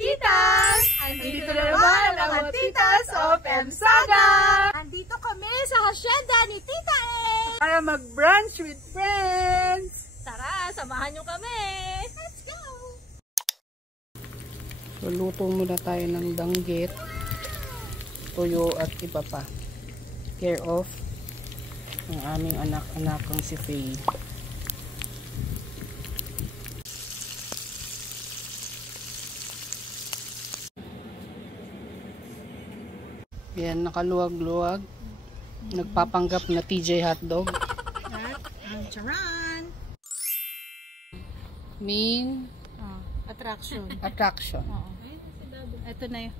titas! Andito na naman ang mga titas of Emsaga! Andito kami sa hacienda ni Tita E! Para mag-brunch with friends! Tara, samahan nyo kami! Let's go! So, luto muna tayo ng danggit, tuyo at iba pa. Care of ang aming anak-anakang si Faye. Yan, nakaluwag-luwag. Nagpapanggap na TJ hotdog. At ang charan! Main Attraction. attraction. Ito na yun.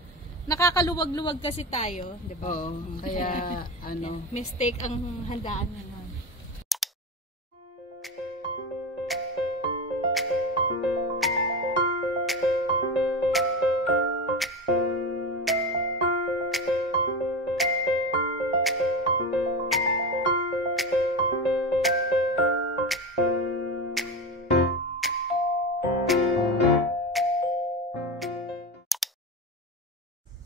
Nakakaluwag-luwag kasi tayo, di ba? Oo, kaya ano. Mistake ang handaan na nun.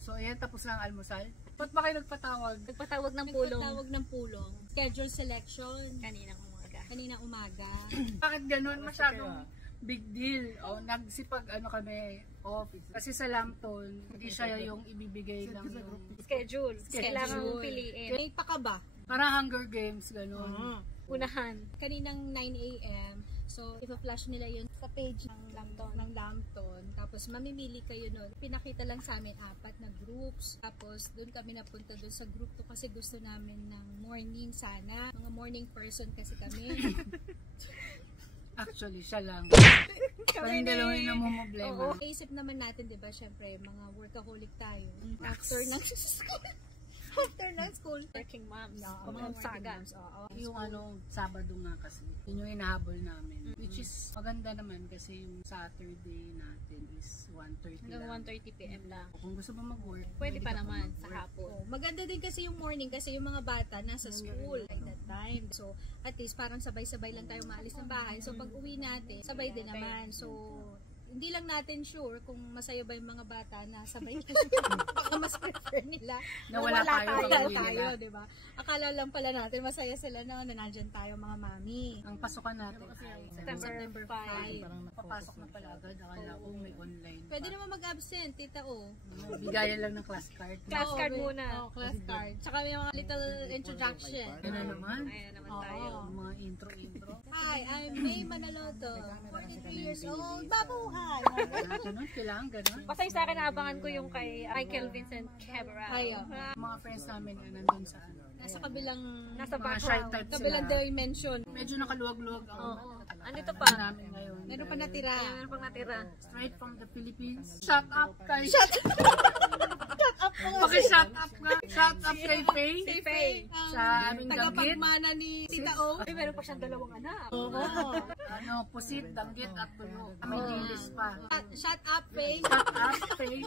So, ayan, tapos na ang almusal. Ba't ba kayo nagpatawag? Nagpatawag ng pulong. Nagpatawag ng pulong. Schedule selection. Kaninang umaga. Bakit ganun? Masyadong big deal. O, nagsipag ano kami, off. Kasi sa Lampton, hindi siya yung ibibigay ng Schedule. Kailangan mong piliin. May pakaba. parang Hunger Games, ganun. Unahan. Kaninang 9 AM. So, ipa-flash nila yun sa page ng Lampton. Tapos, mamimili kayo nun. Pinakita lang sa amin 4 na groups. Tapos, doon kami napunta doon sa group 2 kasi gusto namin ng morning sana. Mga morning person kasi kami. Actually, siya lang. Parang dalawa yung namumblema. Oo. Naisip naman natin, di ba, syempre, mga workaholic tayo. After ng school. Working moms. Mga Saga. moms. Oo. Yung ano, Sabado nga kasi. Yun yung hinahabol namin. Which is maganda naman kasi yung Saturday natin is 1:30 Hanggang lang. 1:30 PM lang. Kung gusto mo mag-work, Pwede pa ka naman mag-work. sa hapon. Maganda din kasi yung morning kasi yung mga bata nasa school at that time. So, at least parang sabay-sabay lang tayo maalis ng bahay. So, pag uwi natin, sabay din naman. So, hindi lang natin sure kung masaya ba yung mga bata na sabay. Baka mas prefer nila Na wala tayo, tayo, di ba? Akala lang pala natin masaya sila na nandyan tayo mga mami. Ang pasukan natin ay September 5. parang papasok na pala agad. Akala ko may online. Pwede naman mag-absent, tita O. Bigayan lang ng class card. Class card muna. Class card. Tsaka may mga little introduction. Ano naman? Ayan naman tayo. Mga intro. Hi, I'm May Manaloto. 43 years old. Babuhay! Ganun, kailangan ganun. Pasay sa akin, naabangan ko yung kay Michael Vincent Cabral. Ayo. Mga friends namin na nandun sa ano. Nasa kabilang Nasa Mga shy background. type kabilang sila. dimension. Medyo nakaluwag-luwag ako. Andito pa. Namin ngayon. Meron pa natira. Ayan, meron pang natira. Straight from the Philippines. Shut up kay... Ako Paki-shut up nga. Shut up kay Faye. Si Faye. Sa aming danggit. tagapagmana ni Tita O. Ay, meron pa siyang 2 anak. Ano, pusit, danggit at tuyo. May dilis pa. Shut up, Faye. Shut up, Faye.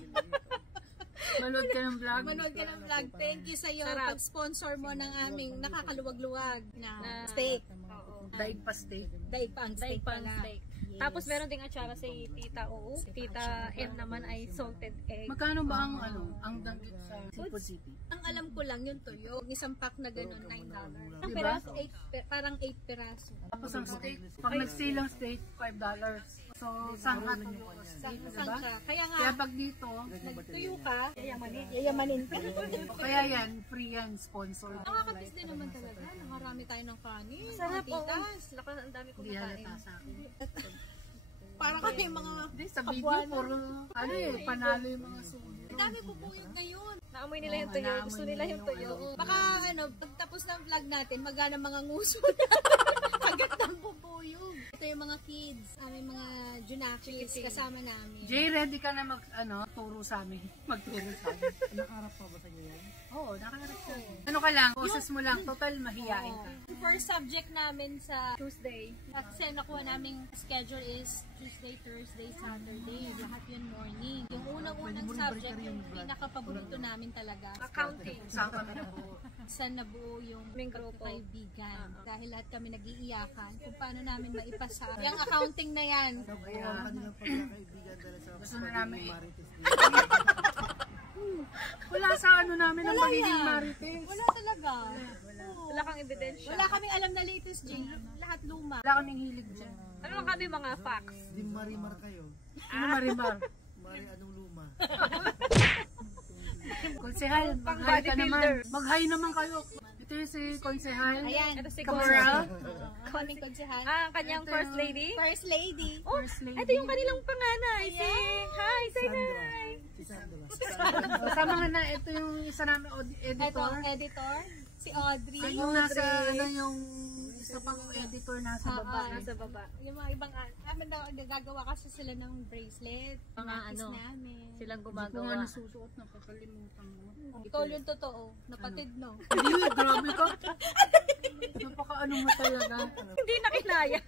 Manood ka ng vlog. Manood ka ng vlog. Thank you sa iyo Sarap. pag-sponsor mo ng aming nakakaluwag-luwag na steak. Oo. Daig pa steak. Daig pa ang steak Daig pang pala. steak. Tapos meron ding atsara si Tita O. Tita M naman ay salted egg. Magkano ba ang ano, ang danggit sa Cebu City? Ang alam ko lang yung tuyo. Isang pack na ganun, $9. Ang Diba? peraso, parang 8 peraso. Tapos ang steak, pag nag-sale ang steak, $5. So, sangka tuyo o steak, diba? Sangka. Kaya nga, Kaya pag dito, nagtuyo ka, yayamanin ka. o kaya yan, free yan, sponsor. Nakakatis din naman talaga. Nakarami tayo ng kanin. Sarap, mga oo. titas. Ang dami kong Hindi nakain. halata sa akin. Para kami mga Sa video, puro, ano panalo yung mga sumunod. dami bubuyog ngayon. Naamoy nila yung tuyo. Gusto nila yung tuyo. Baka pagtapos ng vlog natin, magana mga nguso Kagat ng bubuyog. Ito yung mga kids, aming mga junakis kasama namin. Jay, ready ka na turo sa amin. Magturo sa amin. Nakaharap pa ba sa iyo yan? Oo, nakaharap ko. Ano ka lang, boses mo lang, total mahihain ka. Yung first subject namin sa Tuesday. kasi nakuha naming schedule is Tuesday, Thursday, Saturday. Lahat yun morning. Yung unang-unang subject, yung pinakapaborito namin talaga. Accounting. Saan kami nabuo? saan nabuo yung Aming grupo. kaibigan. Dahil lahat kami nag-iiyakan kung paano namin maipasa. Yung accounting na yan. Gusto na namin wala sa ano namin ang pagiging marites. Wala talaga. Wala kang ebidensya. Wala kaming alam na latest, Jane. Lahat luma. Wala kaming hilig dyan. Ano lang kami mga facts? Di marimar kayo. Ano marimar? Mari anong luma. Konsehal, mag-hi ka naman. Mag-hi naman kayo. Ito yung si Konsehal. Ayan. Ito si Kamara. Kaming konsehan. ang kanyang first lady. First lady. Oh, First lady. ito yung kanilang panganay. Hi, say hi. Si Sandra. O, sama nga na, ito yung isa namin Ito, editor. editor. Si Audrey. Ay, yung nasa, ano yung isa pang editor nasa Oo, baba. Nasa baba. Yung mga ibang, nagagawa kasi sila ng bracelet. Mga Nakis ano, namin. Silang Hindi ko nga gumagawa. nasusuot, nakakalimutan mo. Ikaw yung totoo. Napatid, no? Hindi, grabe ka. Napaka-ano mo talaga. Hindi na kinaya.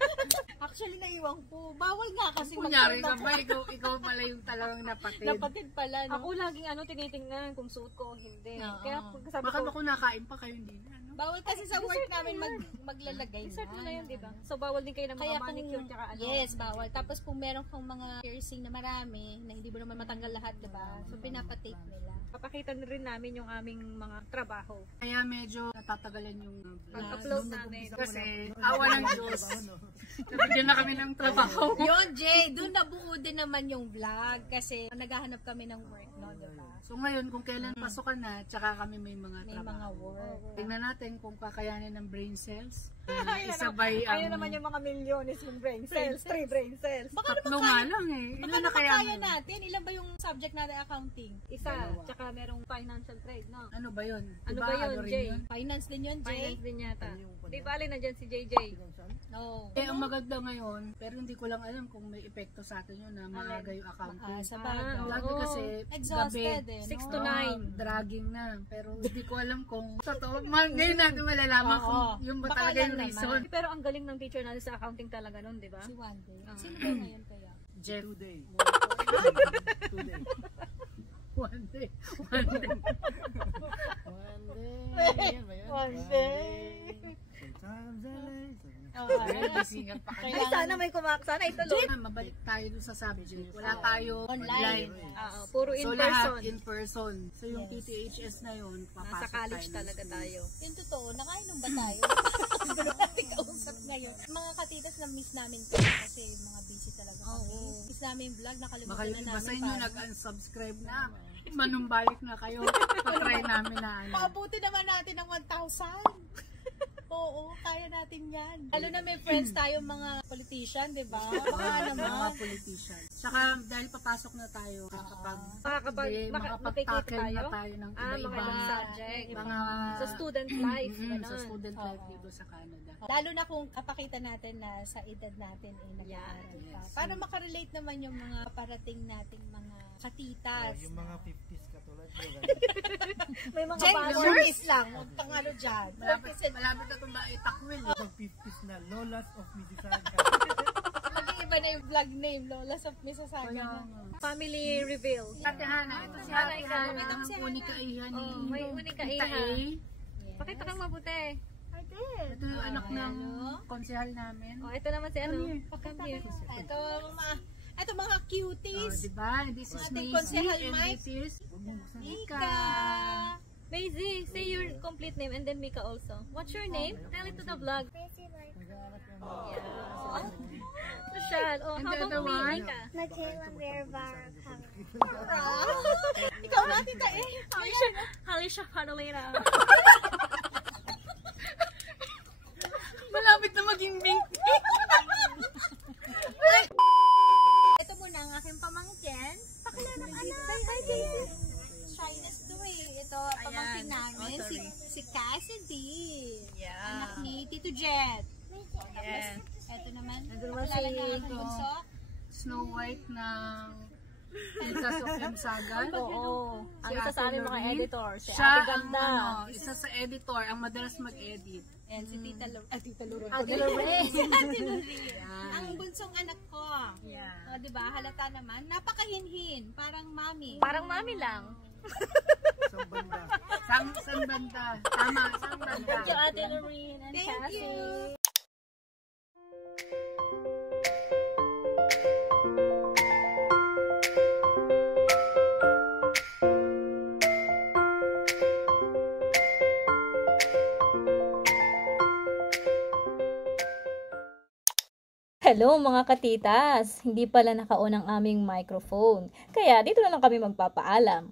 Actually, naiwan ko. Bawal nga kasi Kunyari ka magsuot ba, ikaw pala yung talagang napatid. Napatid pala, no? Ako laging tinitingnan kung suot ko o hindi. Oo. Kaya pag sabi Baka ko, ba kung nakain pa kayo, hindi na, ano? Bawal kasi sa work namin maglalagay dessert na. nila yun, di ba? So, bawal din kayo ng Kaya mga manicure tsaka ano. yes, bawal. Tapos kung meron kang mga piercing na marami, na hindi mo naman matanggal lahat, diba? So, pinapatape nila. Papakita na rin namin yung aming mga trabaho. Kaya medyo natatagalan yung Pag-upload namin. kasi awa ng Diyos. Nabigyan na kami ng trabaho. Yun, Jay, doon nabuo din naman yung vlog kasi naghahanap kami ng work, no, diba? So ngayon, kung kailan pasukan na, tsaka kami may mga May mga trabaho. work. Tingnan natin kung kakayanin ng brain cells. Isabay Ayun ang naman yung mga milyones yung brain cells. 3 brain cells. Baka tatlo naman nga kaya, lang eh. baka Ilan na naman kaya? kaya natin. Ilan ba yung subject natin accounting? Isa. Tsaka merong financial trade, no? Ano ba yun? Ano Diba, ba yun, rin Jay? yun? Finance din yun, Jay? Finance din yata. Di ba alin nandyan si JJ? No. Eh, ang maganda ngayon, pero hindi ko lang alam kung may epekto sa atin yun na maaga yung accounting. Sa bagay. Lagi oo. kasi Exhausted gabi, eh, 6 no? to 9. dragging na. Pero hindi ko alam kung totoo. Ngayon natin malalaman Oo. kung yung ba Baka talaga lang yung naman. reason. Pero ang galing ng teacher natin sa accounting talaga nun, di ba? Si Wande. Sino ba ngayon kaya? Jeff, Today. Today. one day. One day. One day. Sometimes I like. Sisingat pa kayo. Ay, sana may sana ituloy. Mabalik tayo dun sa subject. Wala tayo Online. Oo, puro in So person. lahat in person. So yung TTHS na yun, papasok Nasa college tayo talaga ng tayo. Yung totoo, nakainom ba tayo? Gusto natin kausap ngayon. Mga katitas na miss namin kayo kasi mga busy talaga kami. Miss namin yung vlog, nakalimutan Baka na yung iba namin. sa inyo nag-unsubscribe na. Manumbalik na kayo. Patry namin na ano. Paabuti naman natin ng 1,000. Oo, kaya natin yan. Lalo na may friends tayo mga politician, di ba? Baka Mga naman. politician. Saka dahil papasok na tayo, makapag-tackle na tayo ng mga iba-ibang ibang subject. mga Sa student life. sa Ganon. student life dito sa Canada. Lalo na kung kapakita natin na sa edad natin ay nag-aaral pa. Para makarelate naman yung mga parating nating mga katitas. Yung mga 50s katulad nyo. May mga Jen, bago. shorties lang. Huwag kang ano dyan. Malapit na itong takwil. Pag 50s na, Lolas of Mississauga. Mag-iiba na yung vlog name, Lolas of Mississauga na. Family reveal. Ate Hana, ito si Hana, Ate ikaw. Hana. Ang unika ihan ni Oh, may unika Tita iha. A. Pakita kang mabuti. Ito yung anak ng konsehal namin. Oh, ito naman si ano. Come here. Ito mga Oh, cuties. diba? This is Ating Macy konsehal and Mike. this is Mika. Maisie, say your complete name and then Mika also. What's your name? Tell it to the vlog. Yeah. Social. Oh, And how the other about me, one? Mika? Michaela Mirabara. Ikaw na, tita eh. Halisha Carolina. malapit na maging mink. Ito muna ang aking pamangkin. Pakilala ng anak. Say hi, Jason. Shyness to eh. Ito, pamangkin namin. Si Cassidy. Anak ni Tito Jet. Yeah. Ito naman. Nandun naman Pakilala si- ng aking bunso. Snow White ng Princess of M. Sagan. Oo. Ang Si isa Ate sa amin mga Lorraine. editor. Si Siya Ate ang Ganda. isa sa editor, ang madalas mag-edit. And si Tita Lorraine. Tita Lorraine. Ate Lorraine. Si Ate Lorraine. Ang bunsong anak ko. Yeah. O, diba? Halata naman. Napakahinhin. Parang mami. Parang mami lang. Isang banda. Sang banda. Tama, sang banda. Thank you, Ate Lorraine and Thank Cassie. you. Hello mga katitas! Hindi pala naka-on ang aming microphone. Kaya dito na lang kami magpapaalam.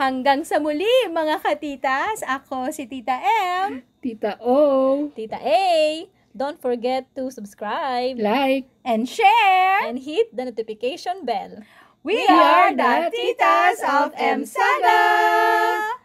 Hanggang sa muli mga katitas, ako si Tita M. Tita O. Tita A, don't forget to subscribe Like. And share! and hit the notification bell. We are the Titas of M. Saga!